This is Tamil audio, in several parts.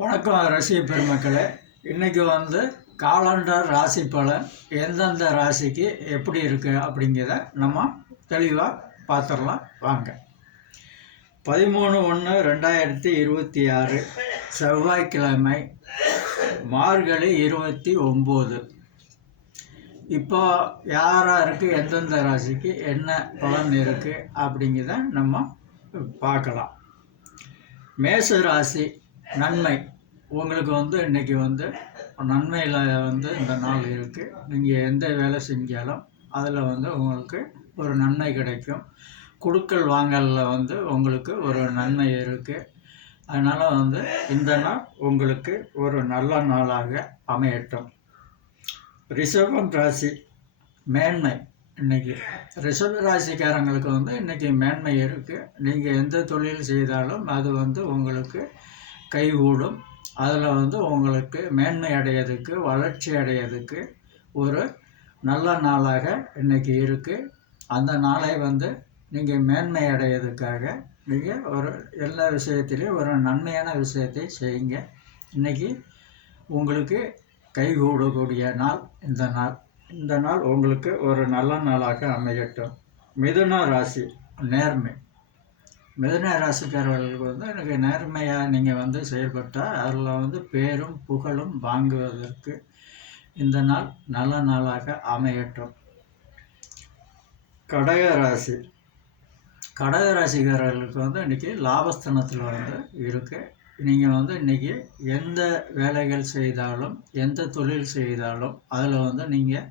வணக்கம் ரசிக பெருமக்களே. இன்றைக்கி காலண்டர் ராசி பலன் எந்தெந்த ராசிக்கு எப்படி இருக்குது அப்படிங்கிறத நம்ம தெளிவாக பார்த்துடலாம் வாங்க. 13/1/2026 செவ்வாய்க்கிழமை, மார்கழி 29. இப்போ யாராருக்கு எந்தெந்த ராசிக்கு என்ன பலன் இருக்குது அப்படிங்கிறத நம்ம பார்க்கலாம். மேஷ ராசி நன்மை. உங்களுக்கு இன்றைக்கி நன்மையில் இந்த நாள் இருக்குது. நீங்கள் எந்த வேலை செஞ்சாலும் அதில் உங்களுக்கு ஒரு நன்மை கிடைக்கும். குடுக்கல் வாங்கலில் உங்களுக்கு ஒரு நன்மை இருக்குது. அதனால் இந்த நாள் உங்களுக்கு ஒரு நல்ல நாளாக அமையட்டும். ரிஷபம் ராசி மேன்மை. இன்றைக்கி ரிஷப ராசிக்காரங்களுக்கு இன்றைக்கி மேன்மை இருக்குது. நீங்கள் எந்த தொழில் செய்தாலும் அது உங்களுக்கு கைகூடும். அதில் உங்களுக்கு மேன்மை அடையிறதுக்கு, வளர்ச்சி அடையிறதுக்கு ஒரு நல்ல நாளாக இன்றைக்கி இருக்குது. அந்த நாளை நீங்கள் மேன்மை அடையிறதுக்காக நீங்கள் ஒரு எல்லா விஷயத்துலேயும் ஒரு நன்மையான விஷயத்தை செய்யுங்க. இன்றைக்கி உங்களுக்கு கைகூடக்கூடிய நாள் இந்த நாள் உங்களுக்கு ஒரு நல்ல நாளாக அமையட்டும். மிதுன ராசி நேர்மை. மிதுன ராசிக்காரர்களுக்கு எனக்கு நேர்மையாக நீங்கள் செயல்பட்டால் அதில் பேரும் புகழும் வாங்குவதற்கு இந்த நாள் நல்ல நாளாக அமையட்டும். கடக ராசி. கடக ராசிக்காரர்களுக்கு இன்றைக்கி லாபஸ்தானத்தில் இருக்குது. நீங்கள் இன்றைக்கி எந்த வேலைகள் செய்தாலும் எந்த தொழில் செய்தாலும் அதில் நீங்கள்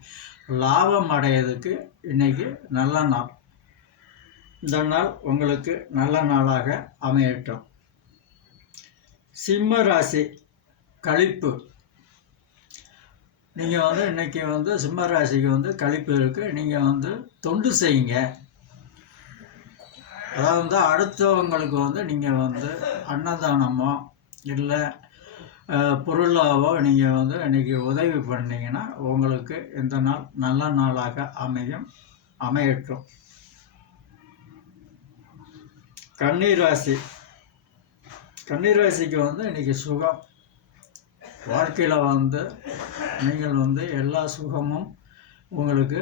லாபம் அடையிறதுக்கு இன்றைக்கி நல்ல நாள். இந்த நாள் உங்களுக்கு நல்ல நாளாக அமையட்டும். சிம்ம ராசி கழிப்பு. நீங்கள் இன்றைக்கி சிம்ம ராசிக்கு கழிப்பு இருக்குது. நீங்கள் தொண்டு செய்யுங்க. அதாவது அடுத்தவங்களுக்கு நீங்கள் அன்னதானமோ இல்லை பொருளாவோ நீங்கள் இன்றைக்கி உதவி பண்ணிங்கன்னா உங்களுக்கு இந்த நாள் நல்ல நாளாக அமையட்டும். கன்னிராசி. கன்னிராசிக்கு இன்றைக்கி சுகம். வாழ்க்கையில் நீங்கள் எல்லா சுகமும் உங்களுக்கு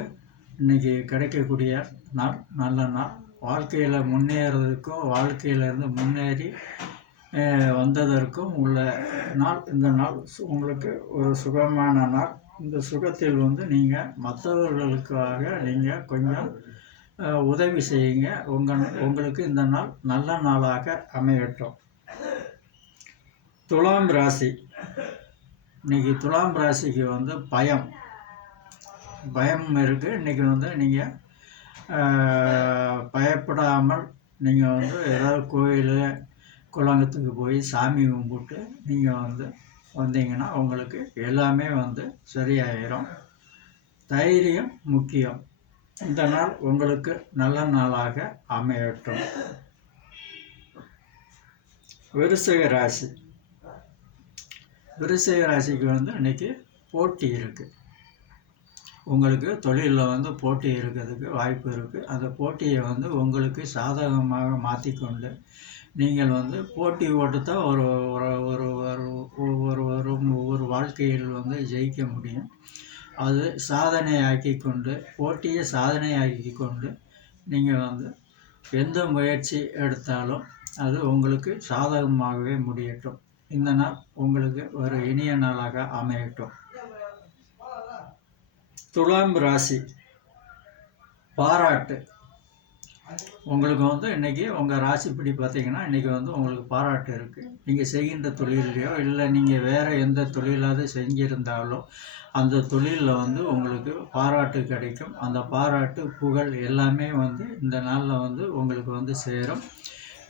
இன்றைக்கி கிடைக்கக்கூடிய நாள், நல்ல நாள். வாழ்க்கையில் முன்னேறதுக்கும் வாழ்க்கையிலேருந்து முன்னேறி வந்ததற்கும் உள்ள நாள் இந்த நாள் உங்களுக்கு ஒரு சுகமான நாள். இந்த சுகத்தில் நீங்கள் மற்றவர்களுக்காக நீங்கள் கொஞ்சம் உதவி செய்யுங்க. உங்களுக்கு இந்த நாள் நல்ல நாளாக அமையட்டும். துலாம் ராசி. இன்றைக்கி துலாம் ராசிக்கு பயம் இருக்குது. இன்றைக்கி நீங்கள் பயப்படாமல் நீங்கள் ஏதாவது கோயில் குளங்கத்துக்கு போய் சாமி கும்பிட்டு நீங்கள் வந்தீங்கன்னா உங்களுக்கு எல்லாமே சரியாயிரும். தைரியம் முக்கியம். இந்த நாள் உங்களுக்கு நல்ல நாளாக அமையட்டும். விருச்சிக ராசி. விருச்சிக ராசிக்கு இன்றைக்கி போட்டி இருக்குது. உங்களுக்கு தொழிலில் போட்டி இருக்கிறதுக்கு வாய்ப்பு இருக்குது. அந்த போட்டியை உங்களுக்கு சாதகமாக மாற்றிக்கொண்டு நீங்கள் போட்டி ஓட்டுத்தான் ஒரு வாழ்க்கையில் ஜெயிக்க முடியும். அது சாதனையாக்கி கொண்டு போட்டியை சாதனையாக்கி கொண்டு நீங்கள் எந்த முயற்சி எடுத்தாலும் அது உங்களுக்கு சாதகமாகவே முடியட்டும். இந்த நாள் உங்களுக்கு ஒரு இனிய நாளாக அமையட்டும். துலாம் ராசி பாராட்டு. உங்களுக்கு இன்றைக்கி உங்கள் ராசிப்படி பார்த்திங்கன்னா இன்றைக்கி உங்களுக்கு பாராட்டு இருக்குது. நீங்கள் செய்கின்ற தொழிலையோ இல்லை நீங்கள் வேறு எந்த தொழிலாவது செஞ்சிருந்தாலோ அந்த தொழிலில் உங்களுக்கு பாராட்டு கிடைக்கும். அந்த பாராட்டு புகழ் எல்லாமே இந்த நாளில் உங்களுக்கு சேரும்.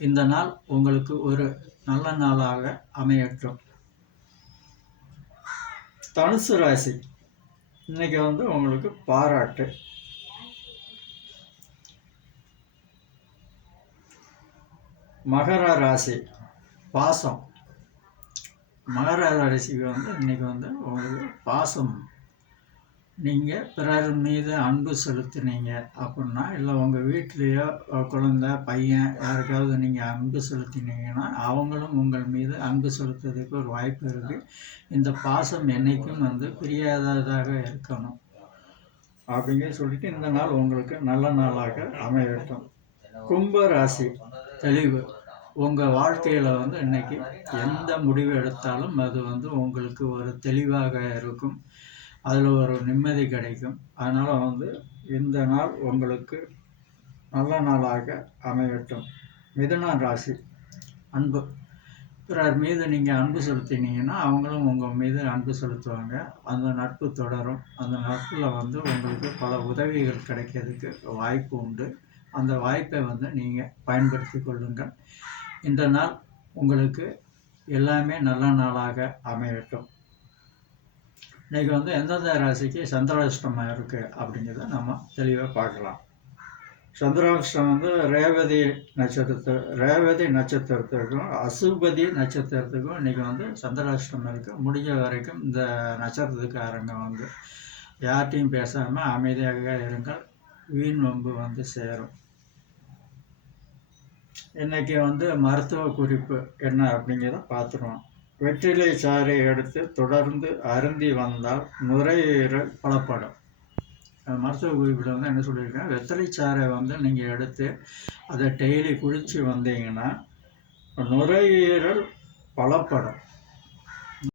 இந்த நாள் உங்களுக்கு ஒரு நல்ல நாளாக அமையட்டும். தனுசு ராசி. இன்றைக்கி உங்களுக்கு பாராட்டு. மகர ராசி பாசம். மகர ராசிக்கு இன்றைக்கி உங்களுக்கு பாசம் நீங்கள் பிறர் மீது அன்பு செலுத்துனீங்க அப்படின்னா, இல்லை உங்கள் வீட்லேயோ குழந்தை, பையன் யாருக்காவது நீங்கள் அன்பு செலுத்தினீங்கன்னா, அவங்களும் உங்கள் மீது அன்பு செலுத்துறதுக்கு ஒரு வாய்ப்பு இருக்குது. இந்த பாசம் என்றைக்கும் வந்து பிரியாததாக இருக்கணும் அப்படிங்க சொல்லிட்டு இந்த நாள் உங்களுக்கு நல்ல நாளாக அமையட்டும். கும்ப ராசி தெளிவு. உங்கள் வாழ்க்கையில் வந்து இன்றைக்கி எந்த முடிவு எடுத்தாலும் அது வந்து உங்களுக்கு ஒரு தெளிவாக இருக்கும். அதில் ஒரு நிம்மதி கிடைக்கும். அதனால் வந்து இந்த நாள் உங்களுக்கு நல்ல நாளாக அமையட்டும். மிதுன ராசி அன்பு. பிறர் மீது நீங்கள் அன்பு செலுத்தினீங்கன்னா அவங்களும் உங்கள் மீது அன்பு செலுத்துவாங்க. அந்த நட்பு தொடரும். அந்த நட்பில் வந்து உங்களுக்கு பல உதவிகள் கிடைக்கிறதுக்கு வாய்ப்பு உண்டு. அந்த வாய்ப்பை வந்து நீங்கள் பயன்படுத்தி கொள்ளுங்கள். இந்த நாள் உங்களுக்கு எல்லாமே நல்ல நாளாக அமையட்டும். இன்றைக்கி வந்து எந்தெந்த ராசிக்கு சந்திராஷ்டமம் இருக்குது அப்படிங்கிறத நம்ம தெளிவாக பார்க்கலாம். சந்திராஷ்டமம் வந்து ரேவதி நட்சத்திரத்துக்கும் அசுபதி நட்சத்திரத்துக்கும் இன்றைக்கி வந்து சந்திராஷ்டமம் இருக்குது. முடிஞ்ச வரைக்கும் இந்த நட்சத்திரத்துக்காரங்க வந்து யார்கிட்டையும் பேசாமல் அமைதியாக இருங்கள். வீண் வம்பு வந்து சேரும். இன்றைக்கி வந்து மருத்துவ குறிப்பு என்ன அப்படிங்கிறத பார்த்துருவோம். வெற்றிலை சாறை எடுத்து தொடர்ந்து அருந்தி வந்தால் நுரையீரல் பலப்படும். மருத்துவ குறிப்பில் வந்து என்ன சொல்லியிருக்கேன், வெற்றிலை சாறை வந்து நீங்கள் எடுத்து அதை டெய்லி குடித்து வந்தீங்கன்னா நுரையீரல் பலப்படும்.